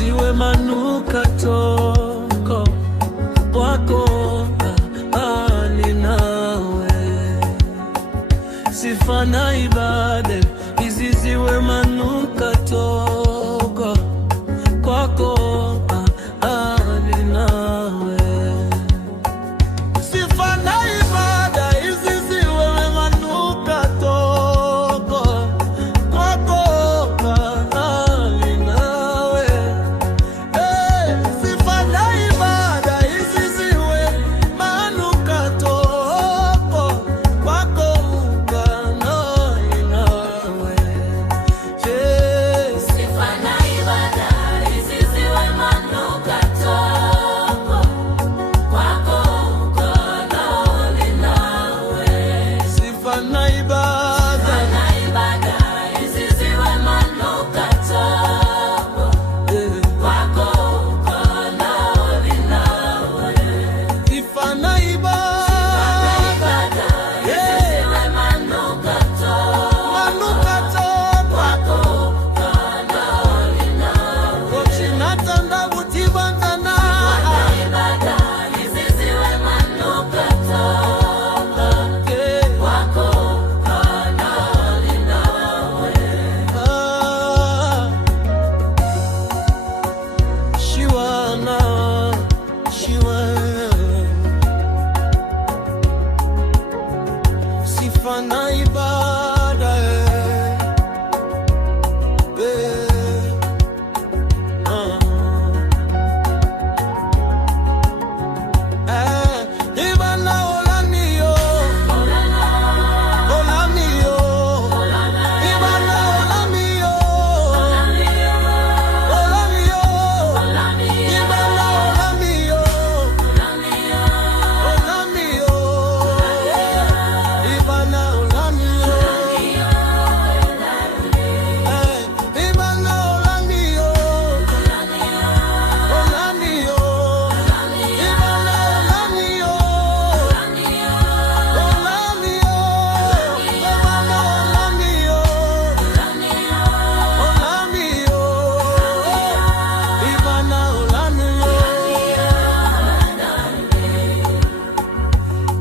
ziwe manukato kwako, ninawe. Sifa na ibada hizi ziwe manukato kwako, ninawe. Sifa na ibada hizi ziwe manukato kwako, ninawe. Sifa na ibada hizi ziwe manukato kwako, ninawe. Sifa na ibada hizi ziwe manukato kwako, ninawe. Sifa na ibada hizi ziwe manukato kwako, ninawe. sifa na ibada ziwe manukato manukato kwako, ninawe. kochinatanda kutibandana Ibada hizi ziwe manukato kwako, ninawe. Shiwana, sifa na ibada ibana olaniyo, olaniyo, ibana olaniyo, olaniyo, ibana olaniyo, olaniyo, ibana olaniyo, ibana olaniyo, olaniyo, ibana olaniyo,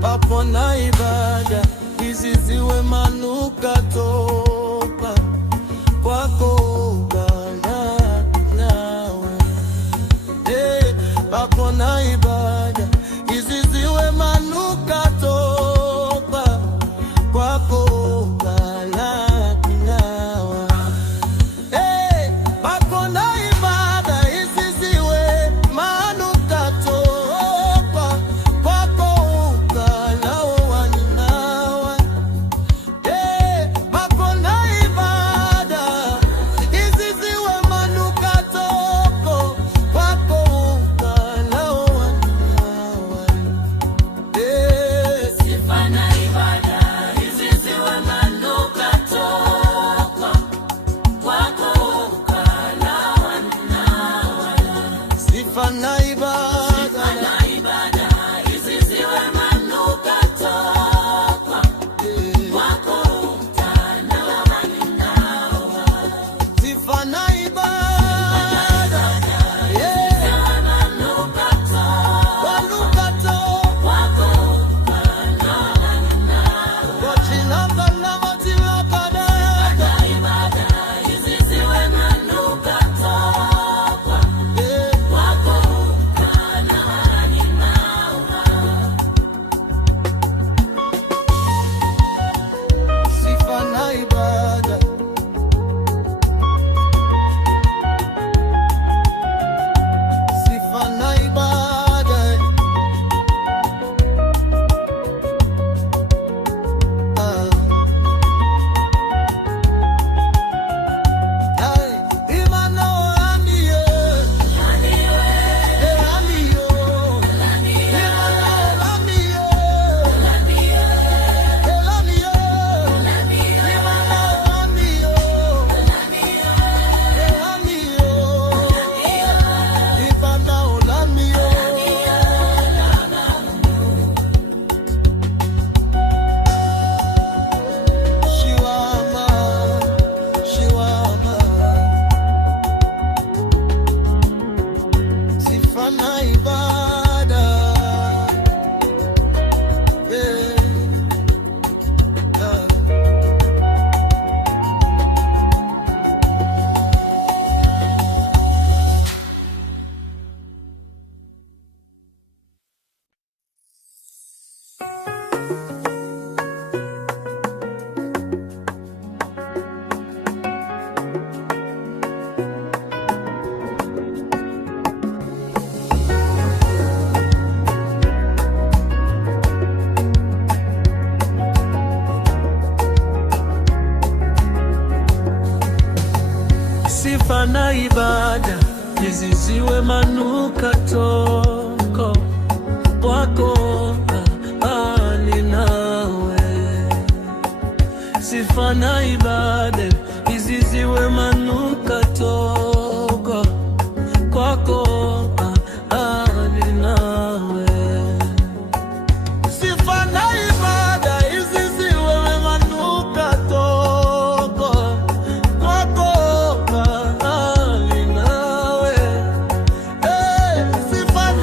papo na ibada hizi ziwe manukato kwako, nawe. Papo na ibada hizi ziwe manukato kwako, nawe. Papo na ibada hizi ziwe manukato kwako, ninawe. Papo na ibada hizi ziwe manukato kwako, ninawe. ibada hizi ziwe manukato kwako, ni nawe. Sifa na ibada hizi ziwe manukato kwako, ni nawe. Sifa na ibada hizi ziwe manukato kwako, ni nawe. Sifa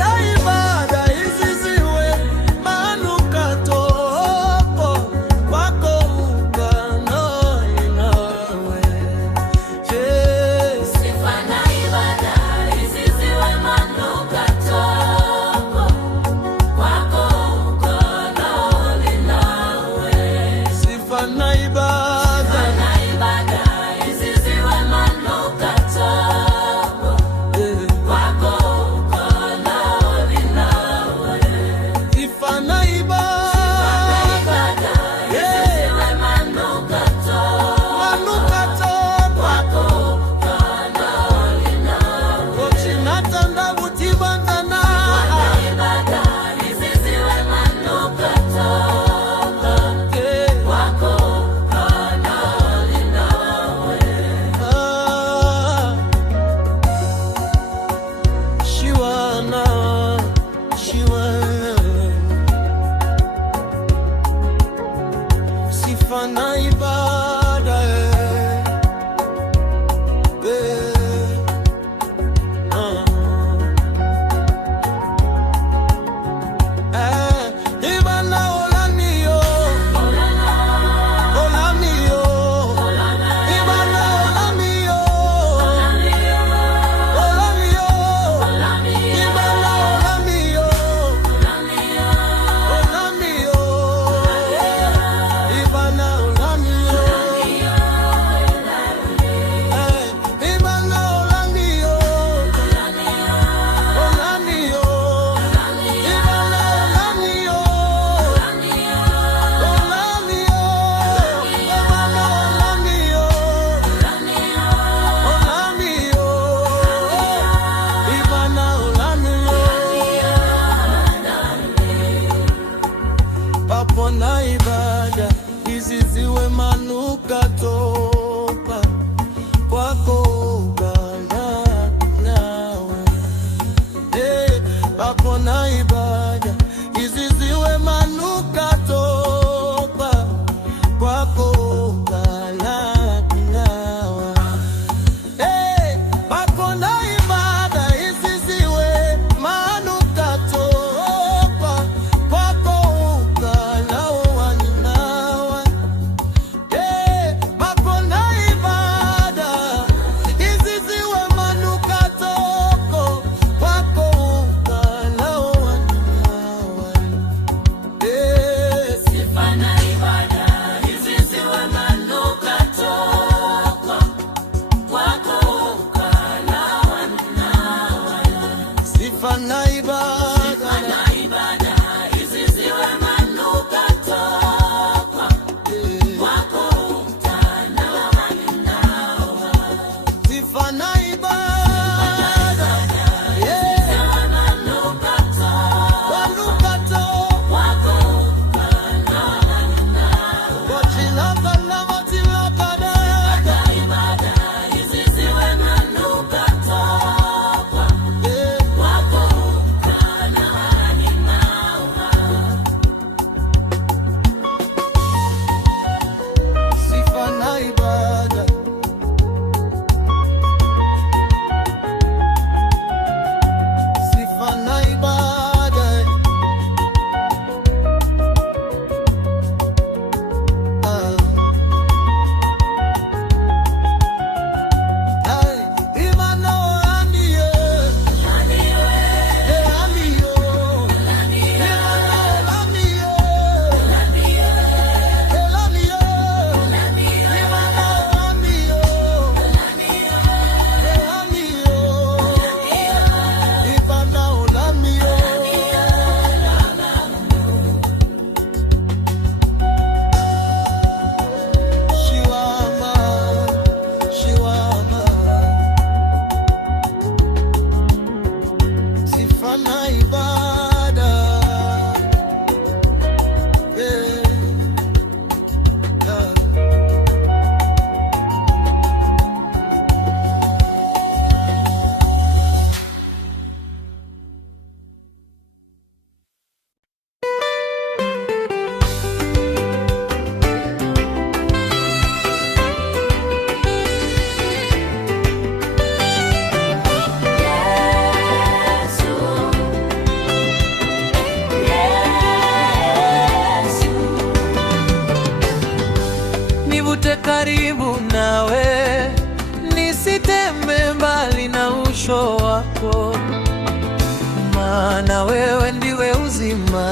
maana wewe ndiwe uzima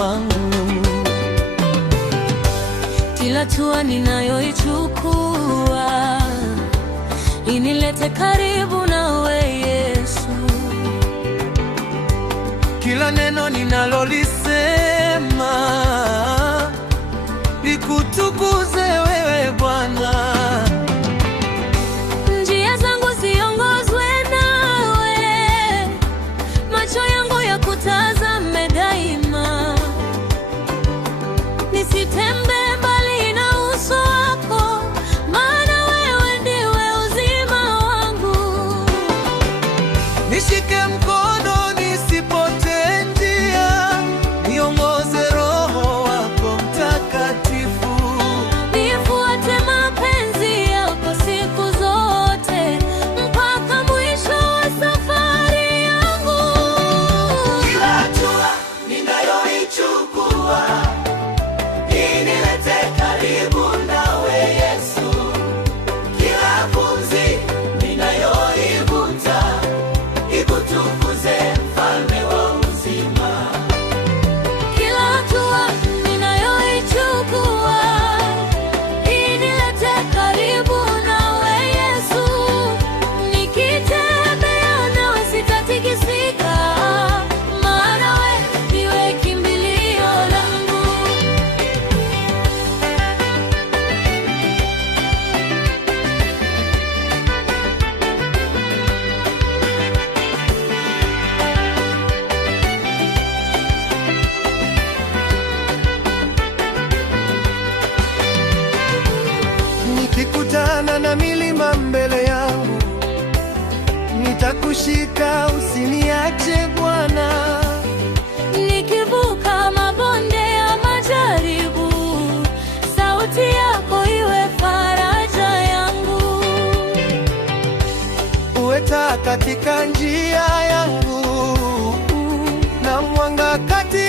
wangu. Kila hatua ninayoichukua inilete karibu nawe Yesu. Kila neno ninalolisema likutukuze wewe Bwana. Njia zangu ziongozwe nawe, macho yangu yakutazame daima. Nisitembee mbali na uso wako, maana wewe ndiwe uzima wangu. Nishike mkono nisipotee njia, niongoze Roho wako Mtakatifu. Nifuate mapenzi yako siku zote, mpaka mwisho wa safari yangu. Kila hatua ninayoichukua inilete karibu nawe Yesu. Kila pumzi ninayoivuta ikutukuze Mfalme wa uzima. Kila hatua ninayoichukua inilete karibu nawe Yesu. Nikitembea nawe sitatikisika, maana wewe ndiwe kimbilio langu. Nikikutana na milima mbele yangu, nitakushika, usiniache Bwana. Nikivuka mabonde ya majaribu, sauti yako iwe faraja yangu. Uwe taa katika njia yangu na mwanga kati